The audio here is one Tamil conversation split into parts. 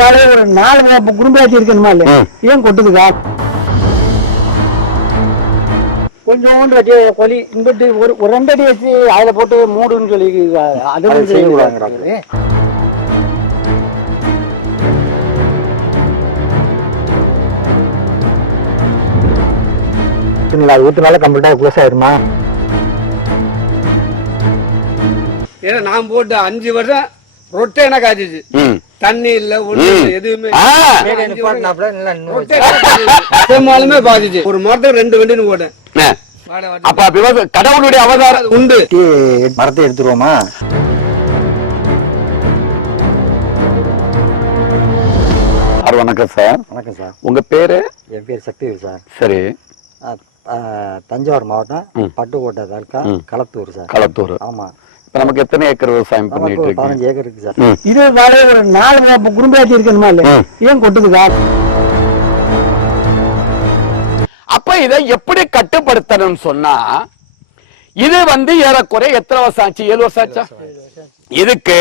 வர ஒரு நாலு குடும்பாச்சு இருக்கணுமா இல்ல. ஏன் கொட்டுதுக்கா? கொஞ்சோண்டு வச்சு கொலி இங்கிட்டு ஒரு ஒரு ரெண்டு அடி வச்சு அதுல போட்டு மூடுன்னு சொல்லி அது அது வந்து செய்யக்கூடாதுங்கடா. இல்ல அது ஊத்துனால கம்ப்ளீட்டா க்ளோஸ் ஆயிருமா? ஏன்னா நான் போட்டு அஞ்சு வருஷம் ரொட்டேனா காய்ச்சிச்சு. தண்ணி இல்ல ஒண்ணு இல்ல, எதுவுமே. பெரும்பாலுமே பாதிச்சு. ஒரு மரத்துக்கு ரெண்டு வண்டின்னு போட்டேன். அப்ப கடவுளுடைய அவதாரம் அது உண்டு. மரத்தை எடுத்துருவோமா? வணக்கம் சார். வணக்கம் சார். உங்க பேரு? என் பேர் சக்திவேல் சார். சரி. தஞ்சாவூர் மாவட்டம். பட்டுக்கோட்டை தாலுக்கா. களத்தூர் சார். களத்தூர். ஆமா. நமக்கு எத்தனை ஏக்கர் விவசாயம் பண்ணிட்டு இருக்கு. இது வர ஒரு நாலு குடும்பாச்சு இருக்கணுமா இல்ல. ஏன் கொட்டுதுக்கா அப்ப இதை எப்படி கட்டுப்படுத்தணும்னு சொன்னா இது வந்து ஏறக்குறை எத்தனை வருஷம் ஆச்சு? ஏழு வருஷம் ஆச்சா? இதுக்கு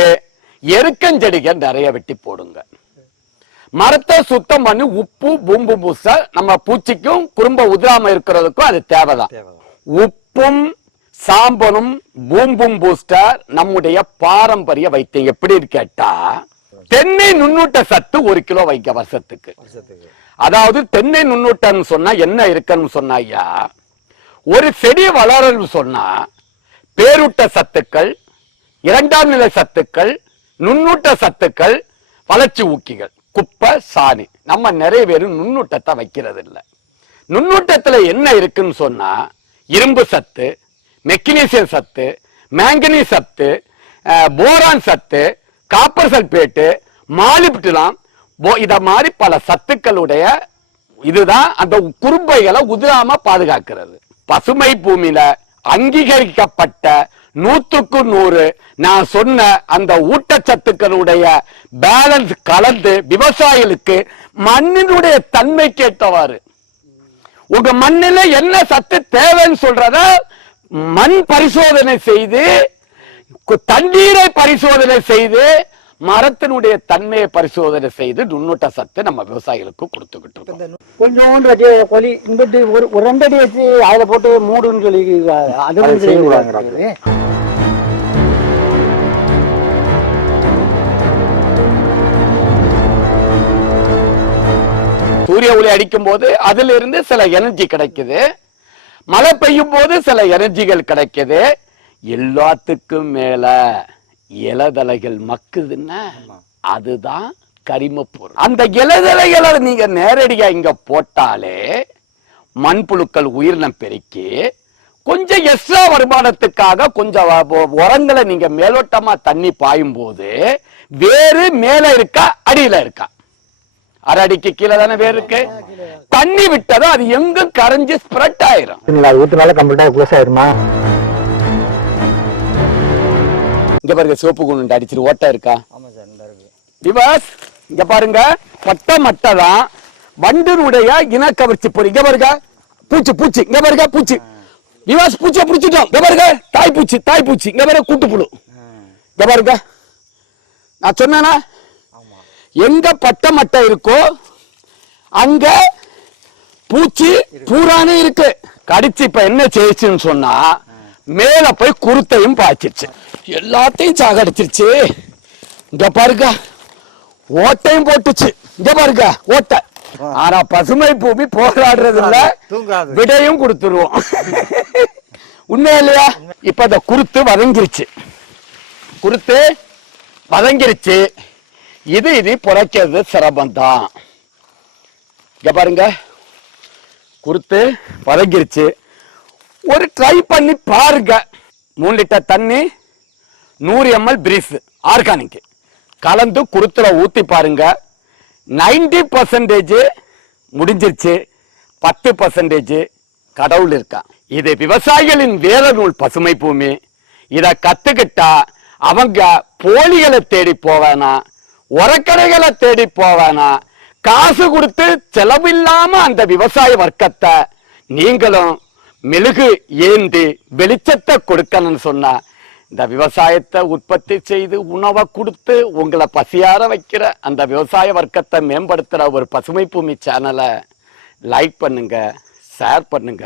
எருக்கஞ்செடிகள் நிறைய வெட்டி போடுங்க. மரத்தை சுத்தம் பண்ணி உப்பு பூம்பு பூச நம்ம பூச்சிக்கும் குறும்ப உதிராம இருக்கிறதுக்கும் அது தேவைதான். உப்பும் சாம்பலும் பூம்பும் பூஸ்டர் நம்முடைய பாரம்பரிய வைத்தியம். எப்படின்னு கேட்டா தென்னை நுண்ணூட்ட சத்து ஒரு கிலோ வைக்க வருஷத்துக்கு. அதாவது தென்னை நுண்ணூட்டம்னு சொன்னா என்ன இருக்குன்னு சொன்னா ஐயா ஒரு செடி வளரன்னு சொன்னா பேரூட்ட சத்துக்கள் இரண்டாம் நிலை சத்துக்கள் நுண்ணூட்ட சத்துக்கள் வளர்ச்சி ஊக்கிகள் குப்பை சாணி. நம்ம நிறைய பேர் நுண்ணூட்டத்தை வைக்கிறது இல்ல நுண்ணூட்டத்துல என்ன இருக்குன்னு சொன்னா இரும்பு சத்து மெக்னீசியம் சத்து மேங்கனீஸ் சத்து போரான் சத்து காப்பர் சல்பேட்டு மாலிப்டிலாம் இதை மாதிரி பல சத்துக்களுடைய இதுதான் அந்த குறும்பைகளை உதிராம பாதுகாக்கிறது. பசுமை பூமியில அங்கீகரிக்கப்பட்ட நூத்துக்கு நூறு நான் சொன்ன அந்த ஊட்டச்சத்துக்களுடைய பேலன்ஸ் கலந்து விவசாயிகளுக்கு மண்ணினுடைய தன்மை கேட்டவாறு. உங்க மண்ணில என்ன சத்து தேவைன்னு சொல்றத மண் பரிசோதனை செய்து தண்ணீரை பரிசோதனை செய்து மரத்தினுடைய தன்மையை பரிசோதனை செய்து நுண்ணூட்ட சத்து நம்ம விவசாயிகளுக்கு கொடுத்துக்கிட்டு இருக்கோம். கொஞ்சோண்டு கொலி இங்கிட்டு ஒரு ஒரு ரெண்டு அடி வச்சு அதுல போட்டு மூடுன்னு சொல்லி அது செய்யக்கூடாதுங்கடா. சூரிய ஒளி அடிக்கும் போது அதுல இருந்து சில எனர்ஜி கிடைக்குது. மழை பெய்யும் போது சில எனர்ஜிகள் கிடைக்குது. எல்லாத்துக்கும் மேல இலதலைகள் மக்குதுன்னா அதுதான் கரிமப்பொருள் அந்த இலதலைகளை நீங்க நேரடியா இங்க போட்டாலே மண்புழுக்கள் உயிரினம் பெருக்கி கொஞ்சம் எக்ஸ்ட்ரா வருமானத்துக்காக கொஞ்சம் உரங்களை நீங்க மேலோட்டமா தண்ணி பாயும் போது வேறு மேல இருக்கா அடியில இருக்கா? அரை அடிக்கு கீழே தானே வேர் இருக்கு? தண்ணி விட்டதும் அது எங்கும் கரைஞ்சு ஸ்ப்ரெட் ஆயிரும்? அது ஊத்துனால கம்ப்ளீட்டா க்ளோஸ் ஆயிருமா? இங்க பாருங்க சிவப்பு குண்டு அடிச்சிரு ஓட்டை இருக்கா? ஆமா சார் இந்த இருக்கு. திவாஸ் இங்க பாருங்க. பட்டை மட்டை தான் வண்டினுடைய இனக்கவர்ச்சி பொறி இங்க பாருங்க. பூச்சி பூச்சி. இங்க பாருங்க பூச்சி. திவாஸ் பூச்சியை பிடிச்சிட்டோம். இங்க பாருங்க. தாய் பூச்சி தாய் பூச்சி. இங்க பாருங்க கூட்டுப்புழு இங்க பாருங்க. நான் சொன்னேனா? எங்க பட்டை மட்டை இருக்கோ அங்க பூச்சி பூரானே இருக்கு. கடிச்சு இப்ப என்ன செய்யுச்சுன்னு சொன்னா மேல போய் குருத்தையும் பாய்ச்சிருச்சு. எல்லாத்தையும் சாகடிச்சிருச்சு. இங்க பாருங்க ஓட்டையும் போட்டுச்சு. இங்க பாருங்க ஓட்டை. ஆனா பசுமை பூமி போராடுறது இல்ல. விடையும் கொடுத்துருவோம். உண்மை இல்லையா? இப்ப அந்த குருத்து வதங்கிருச்சு. குருத்து வதங்கிருச்சு. இது இது புதைக்கிறது சிரமம் தான் இங்க பாருங்க. குறுத்து வதங்கிருச்சு ஒரு ட்ரை பண்ணி பாருங்க. மூணு லிட்டர் தண்ணி நூறு எம்எல் பிரீஸ் ஆர்கானிக் கலந்து குருத்துல ஊத்தி பாருங்க. நைன்டி பர்சன்டேஜ் முடிஞ்சிருச்சு. பத்து பர்சன்டேஜ் கடவுள் இருக்கான் இது விவசாயிகளின் வேத நூல் பசுமை பூமி. இதை கத்துக்கிட்டா அவங்க போலிகளை தேடி போவேனா. உரக்கடைகளை தேடி போவேனா? காசு கொடுத்து செலவில்லாம அந்த விவசாய வர்க்கத்தை நீங்களும் மெழுகு ஏந்தி வெளிச்சத்தை கொடுக்கணும்னு சொன்னா இந்த விவசாயத்தை உற்பத்தி செய்து உணவை கொடுத்து உங்களை பசியார வைக்கிற அந்த விவசாய வர்க்கத்தை மேம்படுத்துகிற ஒரு பசுமை பூமி சேனலை லைக் பண்ணுங்க ஷேர் பண்ணுங்க.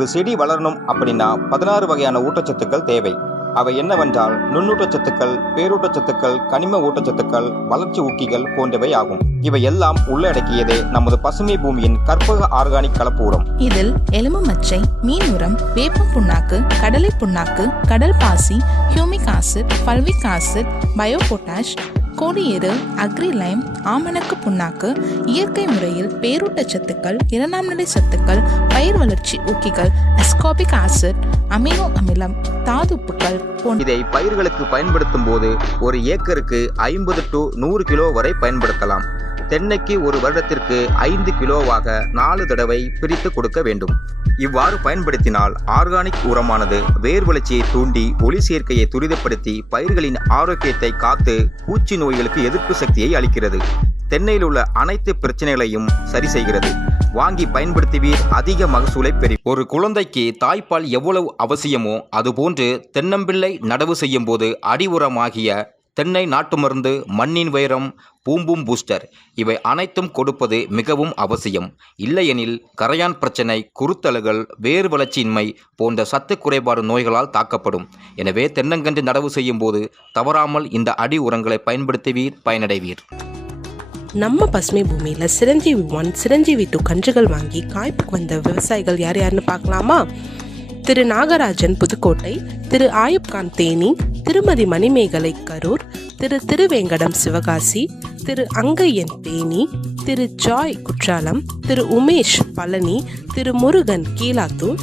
ஒரு செடி வளரணும் அப்படின்னா பதினாறு வகையான ஊட்டச்சத்துக்கள் தேவை. அவை என்னவென்றால் நுண்ணூட்டச்சத்துக்கள் பேரூட்டச்சத்துக்கள் கனிம ஊட்டச்சத்துக்கள் வளர்ச்சி ஊக்கிகள் போன்றவை ஆகும். இவை எல்லாம் உள்ளடக்கியதே நமது பசுமை பூமியின் கற்பக ஆர்கானிக் கலப்பு உரம் இதில் எலும்பு மச்சை மீன் உரம் வேப்பம் புண்ணாக்கு கடலை புண்ணாக்கு கடல் பாசி humic acid fulvic acid bio potash கோடியேறு அக்ரிலைம் ஆமணக்கு புண்ணாக்கு இயற்கை முறையில் பேரூட்டச்சத்துக்கள் இரண்டாம் நிலை சத்துக்கள் பயிர் வளர்ச்சி ஊக்கிகள் அஸ்காபிக் ஆசிட் அமினோ அமிலம் தாதுப்புக்கள் போன்ற இதை பயிர்களுக்கு பயன்படுத்தும் போது ஒரு ஏக்கருக்கு ஐம்பது டு நூறு கிலோ வரை பயன்படுத்தலாம். தென்னைக்கு ஒரு வருடத்திற்கு ஐந்து கிலோவாக நாலு தடவை பிரித்து கொடுக்க வேண்டும். இவ்வாறு பயன்படுத்தினால் ஆர்கானிக் உரமானது வேர் வளர்ச்சியை தூண்டி ஒளி சேர்க்கையை துரிதப்படுத்தி பயிர்களின் ஆரோக்கியத்தை காத்து பூச்சி நோய்களுக்கு எதிர்ப்பு சக்தியை அளிக்கிறது. தென்னையில் உள்ள அனைத்து பிரச்சனைகளையும் சரி செய்கிறது. வாங்கி பயன்படுத்துவீர் அதிக மகசூலை பெறி ஒரு குழந்தைக்கு தாய்ப்பால் எவ்வளவு அவசியமோ அதுபோன்று தென்னம்பிள்ளை நடவு செய்யும் போது அடி உரமாகிய தென்னை நாட்டு மருந்து மண்ணின் வைரம் பூம்பும் பூஸ்டர் இவை அனைத்தும் கொடுப்பது மிகவும் அவசியம். இல்லையெனில் கரையான் பிரச்சனை குருத்தலுகள் வேறு வளர்ச்சியின்மை போன்ற சத்து குறைபாடு நோய்களால் தாக்கப்படும். எனவே தென்னங்கன்று நடவு செய்யும் போது தவறாமல் இந்த அடி உரங்களை பயன்படுத்துவீர் பயனடைவீர். நம்ம பசுமை பூமியில சிரஞ்சீவி ஒன் சிரஞ்சீவி டூ கன்றுகள் வாங்கி காய்ப்புக்கு வந்த விவசாயிகள் யார் யாருன்னு பார்க்கலாமா? திரு நாகராஜன் புதுக்கோட்டை திரு ஆயுப்கான் தேனி திருமதி மணிமேகலை கரூர் திரு திருவேங்கடம் சிவகாசி திரு அங்கையன் தேனி திரு ஜாய் குற்றாலம் திரு உமேஷ் பழனி திரு முருகன் கீழாத்தூர்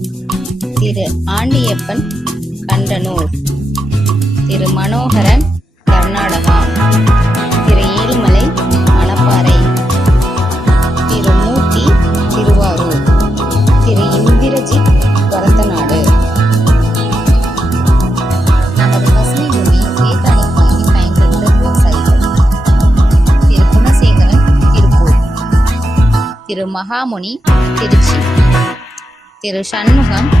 திரு ஆண்டியப்பன் கண்டனூர். திரு மனோகரன் கர்நாடகா. திரு ஏழுமலை மணப்பாறை. திரு மூர்த்தி திருவாரூர். சிவஜித் வரத்தநாடு நமது பசுமை பூமி வேதாளி வாங்கி பயன்படுத்த விவசாயிகள். திரு குணசேகரன் திருப்பூர். திரு மகாமுனி திருச்சி. திரு சண்முகம்